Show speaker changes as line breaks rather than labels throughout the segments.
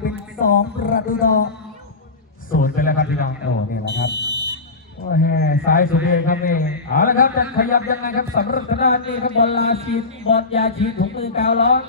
เป็นสองประตูต่อ
ศูนย์ไปแล้วครับพี่น้อง
โอ้เนี่ยแหละครับ
โอ้แห่ซ้ายสุดเองครับนี่เอาละครับจะขยับยังไงครับสำหรับทางด้านนี้ครับบอลลาชีนบอลยาชีนถุงมือกาวร้อน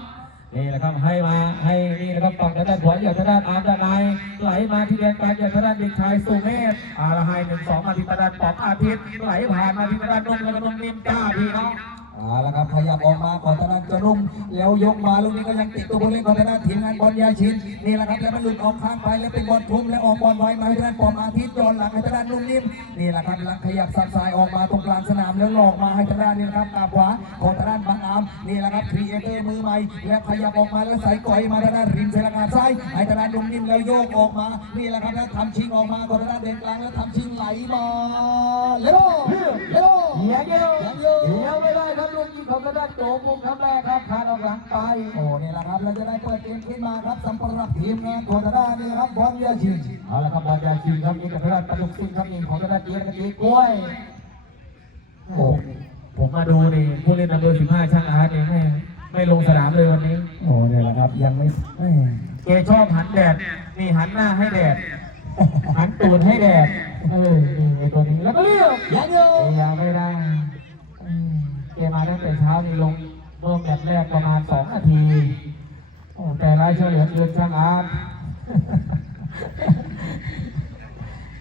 นี่แหละครับให้มาให้นี่นะครับฝั่งทางด้านขวาอย่างทางด้านอาร์มดานายไหลมาที่แดนกางอย่างทางด้านเด็กชายสุเมธอาละให้หนึ่งสองมาที่ทางด้านปอมอาทิตย์ไหลผ่านมาที่ทางด้านนุ่มแล้วก็นุ่มนิ่มจ้าพี่น้อง
เอาละครับขยับออกมาของทางด้านจะนุ่มแล้วยกมาลูกนี้ก็ยังติดตัวผู้เล่นของทางด้านทีมงานบอลยาชินนี่แหละครับแล้วมันหลุดออกข้างไปแล้วเป็นบอลทุ่มแล้วออกบอลไว้มาให้ทางด้านปอมอาทิตย์ย้อนหลังให้ทางด้านนุ่มนิ่มนี่แหละครับหลังขยับสับสายออกมาตรงกลางสนามแล้วหลอกมาให้ทางด้านนี่นะครับตาขวาของทางด้านบางอามนี่แหละครับครีเอเตอร์มือใหม่แล้วขยับออกมาแล้วใส่ก่อยมาทางด้านริมเซลกาซ้ายให้ทางด้านนุ่มนิ่มแล้วโยกออกมานี่แหละครับแล้วทำชิงออกมาของทางด้านเด่นกลางแล้วทำชิงไหลมาเลโลเลโล
เหียเดียว
ยังอยู่
เหียไม่ได้ครับลูกยิงของทางด้านโจมุมคำแรกครับคานออกหลังไป
โอ้นี่แหละครับเราจะได้เปิดเกมขึ้นมาครับสำหรับทีมงานโคราชนี่ครับบอลยาชิน
เอาละครับบอลยาชีครับยิงกับทางด้านประดุกซิงครับยิงของทางด้านเจี๊ยบกับเจี๊ยบกล้วยโอ้ผมมาดูนี่ผู้เล่นนัมเบอร์สิบห้าช่างอาร์ตนี่ไม่ไม่ลงสนามเลยวันนี้
โอ้นี่แหละครับยังไม่ไม่
เกชอบหันแดดนี่หันหน้าให้แดดหันตูดให้แดดเออนี่ไอ้ตัวนี้แล้วก็เรียก
ยังอยู่
เอ้ยยังไม่ได้อืมเกมมาตั้งแต่เช้านี่ลงลงแบบแรกประมาณสองนาทีโอ้แต่รายเฉลี่ยเกินช่างอาร์ต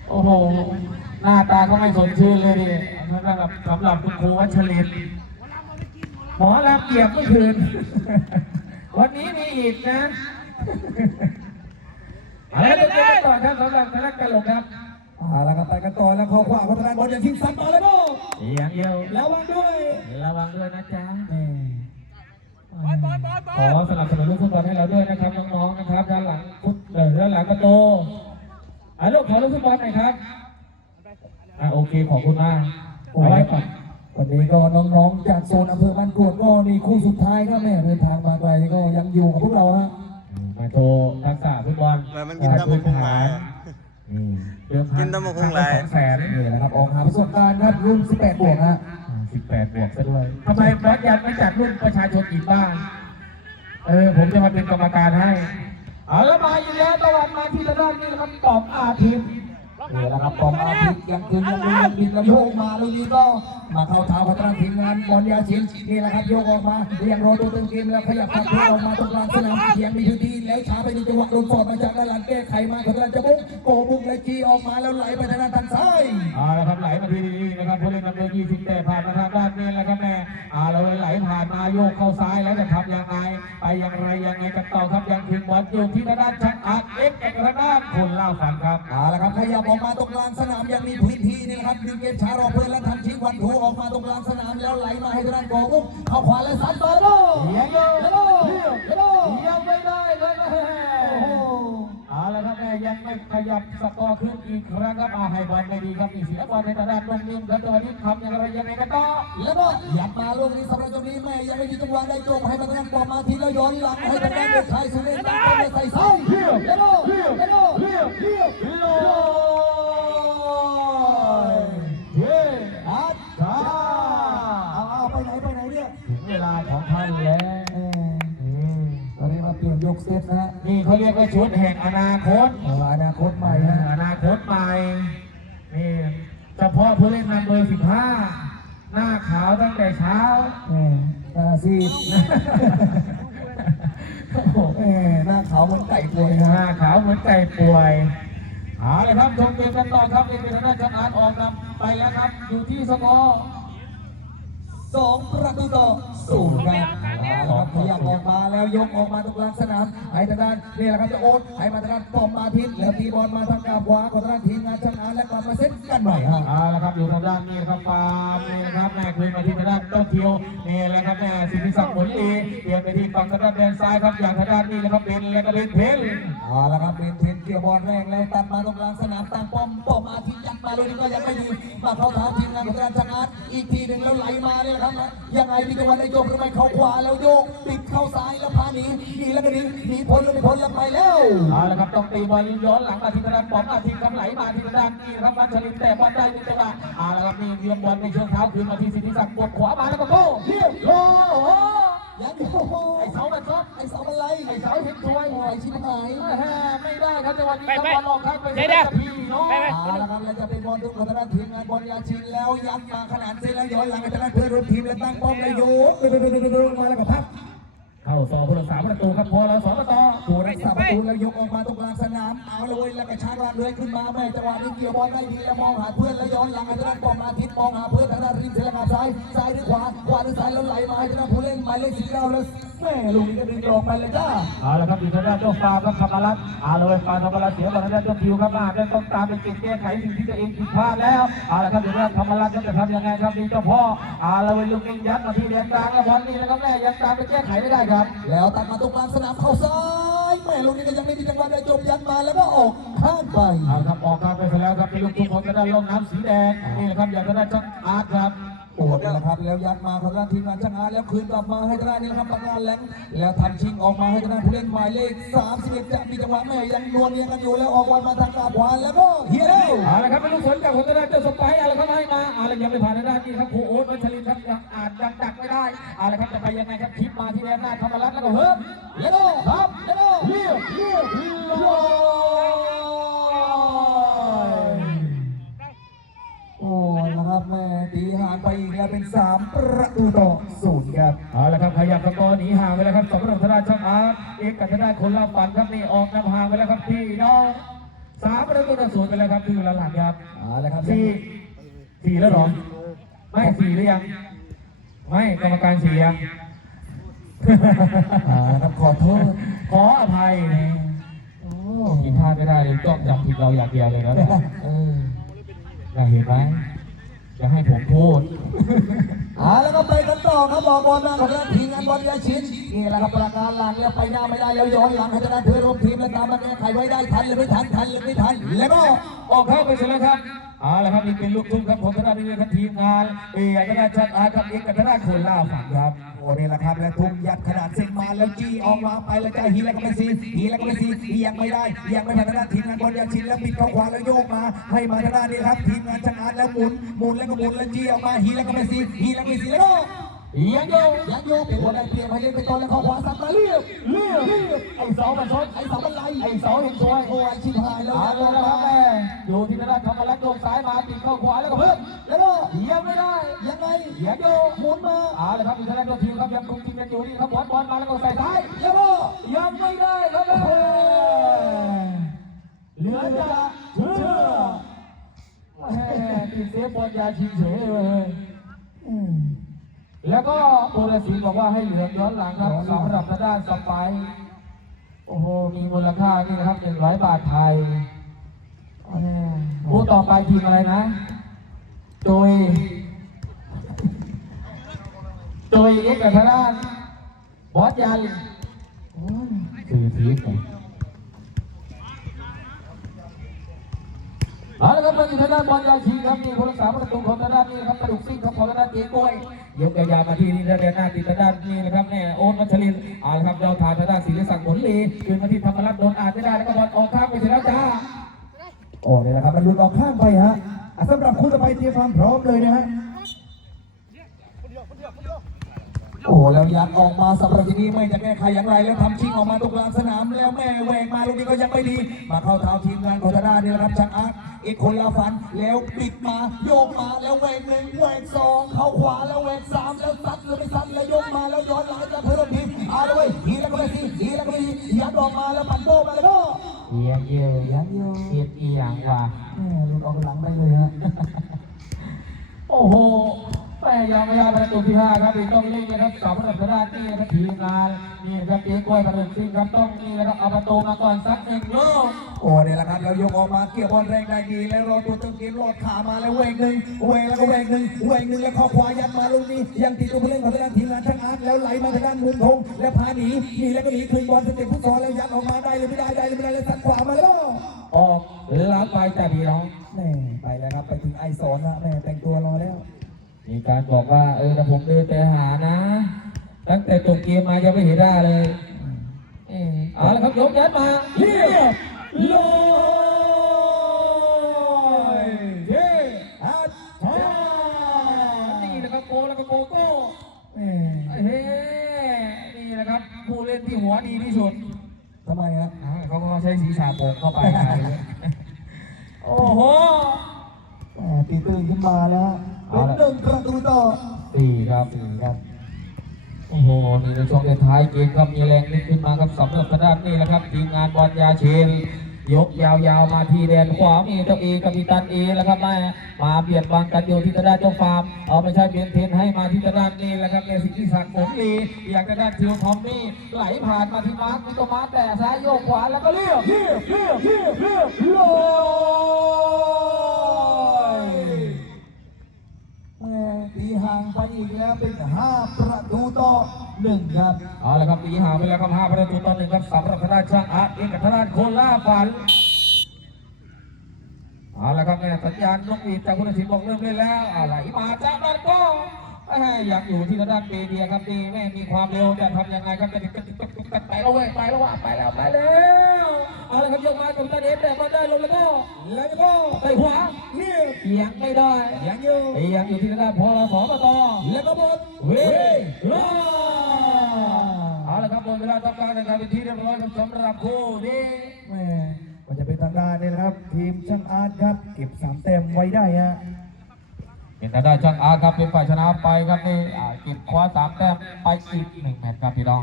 โอ้โห หน้าตาก็ไม่สดชื่นเลยดิสำหรับสำหรับคุณครูวัชรินทร์หมอรับเกียบเมื่อคืน วันนี้มีอีกนะอะไรเดี๋ยวกันต่อครับสำหรับคณะกลกครับ
เอาละครับไปกันต่อแล้วขอขวาพัฒนาบอลยาชินสันต่อเลยโน่
อย่างเดียว
ระวังด้วย
ระวังด้วยนะจ๊ะ
นี่
ขอสนับสนุนลูกฟุตบอลให้เราด้วยนะครับน้องๆนะครับด้านหลังฟุตเออด้านหลังประตูอะลูกขอลูกฟุตบอลหน่อยครับอะโอเคขอบคุณมาก
โอ้
เอาไว้
ย
ก่อน
วันนี้ก็น้องๆ จากโซนอำเภอบ้านกรวดก็นี่คู่สุดท้ายครับแม่เดินทางมาไกลก็ยังอยู่กับพวกเราฮะ
มาโชว์ทักษะฟุตบอล
มันกินตำบักหุ่งหลาย
นี่เดิมพั
กินตำบักหุ่งหลาย
สองแสน
นี่แหละครับออกหาประสบการณ์ครับรุ่น 18 บวกฮะ
สิบแปดบวกซะด้วยทำไมบอสยันไม่จัดรุ่นประชาชนอีกบ้าง เออ ผมจะมาเป็นกรรมการให้ เอาละมาอยู่แล้วตะวันมาที่ระดับนี้นะครับตอบอาทีม
นี่แหละครับปอมอาทิตย์ยังคืนยังมียังบินกระโยกมาลูกนี้ก็มาเข้าเท้าพัฒนาทีมงานบอลยาชินนี่แหละครับโยกออกมาเรียงโรตัวตึงเกมแล้วขยับตัดเพื่ออกมาตรงกลางสนามเสียงมีพื้นที่แล้วช้าไปในจังหวะโดนสอดมาจากด้านหลังแก้ไขมาพัฒนาจะบุกโกบุกและจีออกมาแล้วไหลไปทางด้านทางซ้าย
เอาละครับไหลมาทีนี้นะครับผู้เล่นนัมเบอร์ยี่สิบแต่ผ่านมาทางด้านนี้แล้วครับแม่เอาเละไหลผ่านมาโยกเข้าซ้ายแล้วจะทำยังไงไปอย่างไรยังไงกันต่อครับยังถึงบอลอยู่ที่ด้านชักอาร์เอ็กซ์กับด้านคนเล่าฝันครับ
เอาละครับขยับออกกมาตรงกลางสนามยังมีพื้นที่นี่นะครับดึงเกมช้ารอเพื่อนแล้วทำชิงวันทูออกมาตรงกลางสนามแล้วไหลมาให้ทางด้านโกบุกเข้าขวาแล้วซัดต่อโล
เสียโย
เฮโลเฮโล
ยังไม่ได้เลยนะ
โอ้
เอาละครับแม่ยังไม่ขยับสกอร์ขึ้นอีกครั้งครับเอาให้บอลไม่ดีครับมีเสียบอลในทางด้านลงนิ่มครับตัวนี้ทำอย่างไรยังไงกันต่อ
แล้วก็ยัดมาลูกนี้สำหรับตรงนี้แม่ยังไม่มีจังหวะได้จบให้ทางด้านปอมาทีแล้วย้อนหลังให้ทางด้านเด็กชายสุเรศตั้งต้นใส่ซ้ายเฮโลเฮโล นี่เขาเรี
ยกว่าชุดแห่งอนาคต
เอาอนาคตใหม่
ไป
ฮะ
อนาคตใหม่นี่เฉพาะผู้เล่นนัมเบอร์สิบห้าหน้าขาวตั้งแต่เช้า
แหม่ตาซีด
โอ้โห
แหม่หน้าขาวเหมือนไก่ป่วย
ห
นะ
น้าขาวเหมือนไก่ป่วยเอาเลยครับชมเกมกันต่อครับนี่เป็นทางด้านจังหวัดออกนำไปแล้วครับ อยู่ที่สกอร์
สองประตูต่อศูนย์ครับ แล้วยกออกมาตรงกลางสนามให้ทางด้านนี่แหละครับจะโอนให้มาทางด้านปอมอาทิตย์แล้วตีบอลมาทางกาบขวาของทางด้านทีมงานช่างอานและกลับมาเซตกันใหม่ฮะ
เอาละครับอยู่ทางด้านนี้ครับฟาร์มนี่นะครับแม่คืนมาที่ทางด้านเต้าเทียวนี่แหละครับแม่สิทธิศักดิ์ผลดีเปลี่ยนไปที่ฝั่งทางด้านแดนซ้ายครับอย่างทางด้านนี้นะครับเป็นแล้วก็เป็นเพล
เอาละครับเป็นเทนเกี่ยวบอลแรกแล้วตัดมาตรงกลางสนามตั้งป้อมป้อมอาทิตย์ยัดมาเลยนี่ก็ยังไม่ดีมาเข้าทางทีมงานของทางด้านช่างอานอีกทีหนึ่งแล้วไหลมาเนี่ยนะครับยังไงมีจังหวะได้โยกหรือไม่เข้าขวาแล้วโยกปิดเข้าซ้ายแล้วพาหนีหนีแล้วก็หนีหนีพ้นแล้วไม่พ้นแล้วไปแล้ว
เอาละครับต้องตีบอลย้อนหลังมาที่ทางด้านปอมอาทิตย์กำไหลมาที่ทางด้านนี้นะครับวัชรินทร์แต่บอลได้ในจังหวะเอาละครับนี่เวียงบอลในช่วงเท้าคืนมาที่สิทธิศักดิ์กดขวามาแล้วก็โก้เรียบโอ้โห
ยังโอ้โห
ไอ้เสามันซบ
ไอ้เสามันไร
ไอ้เสาเห็นสวย
โอ้ยชิบหาย
แม่ไม่ได้ครับจังหวะนี้ครับ
ไป
บอลออกข้างไป
เดี๋ยวเดี๋ยว
พี่น้อง
ไปไป
เอาละครับแล้วจะเป็นบอลทุกคนทางด้านทีมงานบอลยาชินแล้วยัดมาขนาดเส้นแล้วย้อนหลังไปทางด้านเพื่อนร่วมทีมแล้วตั้งป้อมแล้วโยกดึงๆๆๆๆมาแล้วก็พับ
เข้าสองผู้รักษาประตูครับพอเราสองประตู
ผู้รักษาประตูแล้วยกออกมาตรงกลางสนามเอาเลยแล้วก็ชาร์จเลื้อยขึ้นมาแม่จังหวะนี้เกี่ยวบอลได้ดีแล้วมองหาเพื่อนแล้วย้อนหลังไปทางด้านปอมอาทิตย์มองหาเพื่อนทางด้านริมเสลาซ้ายซ้ายหรือขวาขวาหรือซ้ายแล้วไหลมาให้ทางด้านผู้เล่นหมายเลขสิบเก้าแล้วแม่ลูกนี้ก็ดึงออกไปเลยจ้า
เอาละครับอยู่ทางด้านเจ้าฟาร์มครับคำมาลัดเอาเลยฟาร์มคำมาลัดเสียบอลทางด้านเจ้าคิวครับมาแล้วต้องตามไปเก็บแก้ไขสิ่งที่ตัวเองผิดพลาดแล้วเอาละครับอยู่ทางด้านคำมาลัดจะทำยังไงครับนี่เจ้าพ่อเอาละเว้ยลูกนี้ยัดมาที่แดนกลางแล้วบอลนี่นะครับแม่ยังตามไปแก้ไขไม่ได้ครับ
แล้วตัดมาตรงกลางสนามเข้าซ้าย แม่ลูกนี้ก็ยังไม่มีจังหวะได้จบยันมาแล้วก็ออกข้างไป
เอาครับออกข้างไปเสร็จแล้วครับเป็นลูกทุ่งของทางด้านลงน้ำสีแดงนี่แหละครับอย่างทางด้านช่างอาร์ตครับ
โอ้โหนี่แหละครับแล้วยัดมาทางด้านทีมงานช่างอาร์ตแล้วคืนกลับมาให้ทางด้านนี้นะครับทางด้านแหลงแล้วทำชิงออกมาให้ทางด้านผู้เล่นหมายเลข31จะมีจังหวะแม่ยังนวลเนียกันอยู่แล้วออกบอลมาทางกาขวาแล้วก็เฮียเร็ว
เอาละครับเป็นลูกสนจากของทางด้านเจ้าสไปร์เอาละครับให้มาเอาละยังไม่ผ่านทางด้านนี้ครับครูโอ๊ตวัชรินทร์ครับยังอาจยังดักไม่ได้เอาละครับจะไปยังไงครับคลิปมาที่แดนหน้าธรรมรัตน์แล้วก็เฮิร์ม
แล้วก็ครับแล้วก็
เลี้ยวเลี้ยวเลี้ยว
โอ้นะครับแม่ตีห่าง ไปอีกแล้วเป็น 3 ประตูต่อศูนย์ครับ
เอาละครับขยับตะโกนหนีห่างไปแล้วครับสำหรับทางด้านช่างอาร์ตเอกกับทางด้านคนละฝันครับนี่ออกนำห่างไปแล้วครับพี่น้องสามประตูต่อศูนย์ไปแล้วครับที่เวลาหลังครับ
เอาละครับ
สี่สี่แล้วเหรอไม่สี่หรือยังไม่กรรมการสี่ยัง
อ่าครับขอโทษ
ขออภัยนะโอ้ผิดพลาดไม่ได้เลยจ้องจับผิดเราอยากเดียวเลยนะเนี่ยเอออยากเห็นไหม จะให้ผมพูด
เอาแล้วก็ไปกันต่อครับบอกบอลมาของทางทีมงานบอลยาชินนี่แหละครับประการหลังแล้วไปหน้าไม่ได้แล้วย้อนหลังให้ทางด้านเพื่อนร่วมทีมแล้วตามมาแก้ไขไว้ได้ทันหรือไม่ทันทันหรือไม่ทันแล้วก็
ออกเข้าไปเสร็จแล้วครับ เอาละครับนี่เป็นลูกทุ่งครับผมทางด้านนี้ครับทีมงานเอกทางด้าชัดอาครับเอกกับทางด้านคนล่าฝันครับ
โอ้นี่แหละครับและทุ่งยัดขนาดเส้นมาแล้วจี้ออกมาไปแล้วจะฮีแล้วก็ไม่ซีฮีแล้วก็ไม่ซีฮียังไม่ได้ยังไม่ทันทางด้าทีมงานบอลยาชินแล้วปิดเข้าขวาแล้วโยกมา ให้มาทางด้านนี้ครับทีมงานชนะแล้วหมุนหมุนแล้วก็หมุนแล้วจี้ออกมาฮีแล้วก็ไม่ซีฮีแล้วก็ไม่ซีแล้ว
ยังโย
ยังโยกเป็นคนได้เปรียบให้เล่นไปตอนแล้วเข้าขวาสับมาเรียบ
เลี้ยวไอ้เสามันชน
ไอ้เสาบันไล
ไอ้เสาเห็นสวย
โอ้ยชิบหายแล้ว
เอาละครับแม่อยู่ที่ทางด้านของมาลัดโยกซ้ายมาปิดเข้าขวาแล้วก็เพิ่ม
แล้วก็
ยังไม่ได้
ยังไง
ยังโย
หมุนมา
เอาละครับอยู่ทางด้านตัวทีมครับยังคุมทีมกันอยู่นี่ครับบอลบอลมาแล้วก็ใส่ท้าย
แล้วก็
ยังไม่ได้ครับแม่เหลือจะเชื่อแม่ติดเซฟบอลยาชิงเฉยเลย
อืม
แล้วก็โปรสีบอกว่าให้เหลือย้อนหลังครับสำหรับทางด้านสไปร์โอ้โห มีมูลค่านี่นะครับหนึ่งร้อยบาทไทยโอ้แน่ผู้ต่อไปทีมอะไรนะ โดย โดยเอ็กซ์กับทางด้านบอสยันโอ้ยสื่อทีมเอาละครับมาที่ทางด้านบอลยาชีครับมีผู้รักษาประตูของทางด้านนี้ครับกระดูกซิ่งของทางด้านเจ๊กล้วย ยกยาวๆมาที่นี่แล้วเดินหน้าติดทางด้านนี้นะครับแน่โอนมัชลินเอาละครับเราทานทางด้านศิริศักดิ์ผลลีคืนมาที่ธรรมรัตน์โดนอาจไม่ได้แล้วก็บอลออกข้างไปเสร็จแล้วจ้า
โอ้นี่ยนะครับมันหลุดออกข้างไปฮะอะสำหรับคู่ต่อไปเตรียมความพร้อมเลยนะฮะ โอ้แล้วยัดออกมาสำหรับทีนี้ไม่จะแก้ไขอย่างไรแล้วทำชิงออกมาตรงกลางสนามแล้วแม่แหวกมาลูกนี้ก็ยังไม่ดี มาเข้าเท้าทีมงานของธนานี่แหละครับช่างอาร์ตอีกคนละฝันแล้วปิดมาโยกมาแล้วแหวกหนึ่งแหวกสองเข้าขวาแล้วแหวกสามแล้วซัดหรือไม่ซัดแล้วยกมาแล้วย้อนหลังจะเพิ่มทีมเอาเลยทีแล้วก็ไม่ทีทีแล้วก็ไม่ทียัดออกมาแล้วปั่นโบมาแล้วก็
เอียงเอียง
ยัดโย
เอียงเอียงว่ะ
แม่ลุดออกหลังได้เลยฮะ
โอ้โห ยังไม่ได้ประตูที่ห้าครับอีกต้องเล่นนะครับสำหรับทางด้านนี้นะครับทีมงานนี่ครับเจ๊กล้วยกระดูซิ่งครับต้องนี่นะครับเอาประตูมาก่อนสักหนึ่งลูก
โอ้เนี่ยแหละครับเรายกออกมาเกี่ยวบอลแรงได้ดีแล้วรอตัวเติมเกมรอดขามาแล้วเวงหนึ่งเวงแล้วก็เวงหนึ่งเวงหนึ่งแล้วข้อขวายัดมาลูกนี้ยังติดตัวผู้เล่นของทางด้านทีมงานช่างอาร์ตแล้วไหลมาทางด้านมุมธงแล้วพาหนีหนีแล้วก็หนีคืนบอลสเต็ปฟุตซอลแล้วยัดออกมาได้หรือไม่ได้ได้หรือไม่ได้แล้วสัดขวามาแล้ว
ออกรับไปจ้าพี่น้อง
แม่ไปแล้วครับไปถึงไอซอนละแม่แต่งตัวรอแล้ว
มีการบอกว่า เออแต่ผมเดินไปหานะ ตั้งแต่จบเกมมายังไม่เห็นได้เลย เอาละครับยกนัดมาเรียบลอยเย้อัดทานี่นะครับโกแล้วก็โกโก้เฮ้
นี่นะครับผู้เล่นที่หัวดีที่สุดทำไม
ครับเขาก็ใช้สีสาโปกเข้าไป มครับมีแรงนิดขึ้นมาครับสำหรับทางด้านนี้แหละครับทีมงานบอลยาเชนยกยาวๆมาที่แดนขวามีเจ้าเอกัปตันเอแล้วครับมามาเบียดบังกันอยู่ที่ทางด้านเจ้าฟาร์มเอาไม่ใช่เบียนเทนให้มาที่ทางด้านนี้แหละครับในสิ่งที่สักผมดีอยากจะได้ทิวทอมมี่ไหลผ่านมาที่มาร์คนี่ก็มาร์คแต่ซ้ายโยกขวาแล้วก็เลี้ยวเลี้ยวเลี้ยวเลี้ยวเลี้ยวลี้ย
แหมตีห่างไปอีกแล้วเป็นห้าประตู หนึ่งครับ
เอาละครับตีห่างไปแล้วครับห้าประตูต่อหนึ่งครับสำหรับทางด้านช่างอาร์ตเองกับทางด้านโคล่าฝันเอาละครับแม่สัญญาณนกหวีดจากคุณศิลป์บอกเริ่มเล่นแล้วอะไรมาจากด้านก็อยากอยู่ที่ทางด้านเบเดียครับดีแม่มีความเร็วจะทำยังไงครับจะจะจะไปแล้วเว้ยไปแล้วว่ะไปแล้วไปแล้วเอาละครับยกมากับตาเดฟแต่ก็ได้ลงแล้วก็แล้วก็ไปขวาเลี้ยวเอียงไม่ได้
ยังอยู่
เอียงอยู่ที่ทางด้านพลสอปต
แล้วก็หมด
เว้ยล่าเอา ละครับหมดเวลาต้องการในการเป็นที่เรียบร้อยครับสำหรับคู่นี้
แหมก็จะเป็นทางด้านนี่นะครับ ทีมช่างอาร์ตครับ เก็บสามแต้มไว้ได้ฮะ
เป็นทางด้านช่างอาร์ตครับเป็นฝ่ายชนะไปครับนี่อ่าเก็บคว้าสามแต้มไปอีกหนึ่งแมตช์ครับพี่น้อง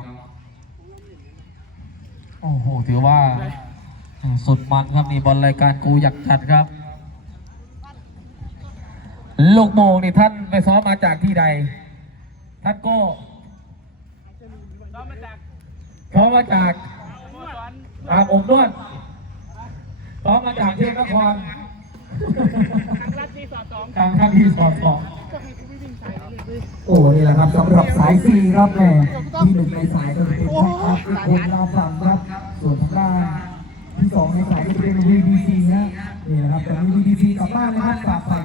โอ้โหถือว่าสุดมันครับนี่บอลรายการกูอยากจัดครับ ลูกโมงนี่ท่านไปซ้อมมาจากที่ใดท่านโก้ซ้อมมาจาก ซ้อมมาจากอาบอบนวดซ้อมมาจากเทพนครทางท่านที่สอดสอง
โอ้นี่แหละครับสำหรับสายสี่ครับแหมที่หนึ่งในสายก็จะเป็นช่างอาร์ตที่คนลาฝั่งครับส่วนทางด้านที่สองในสายก็จะเป็น VBC ฮะนี่แหละครับแต่ VBC กลับบ้านนะครับฝากฝั่ง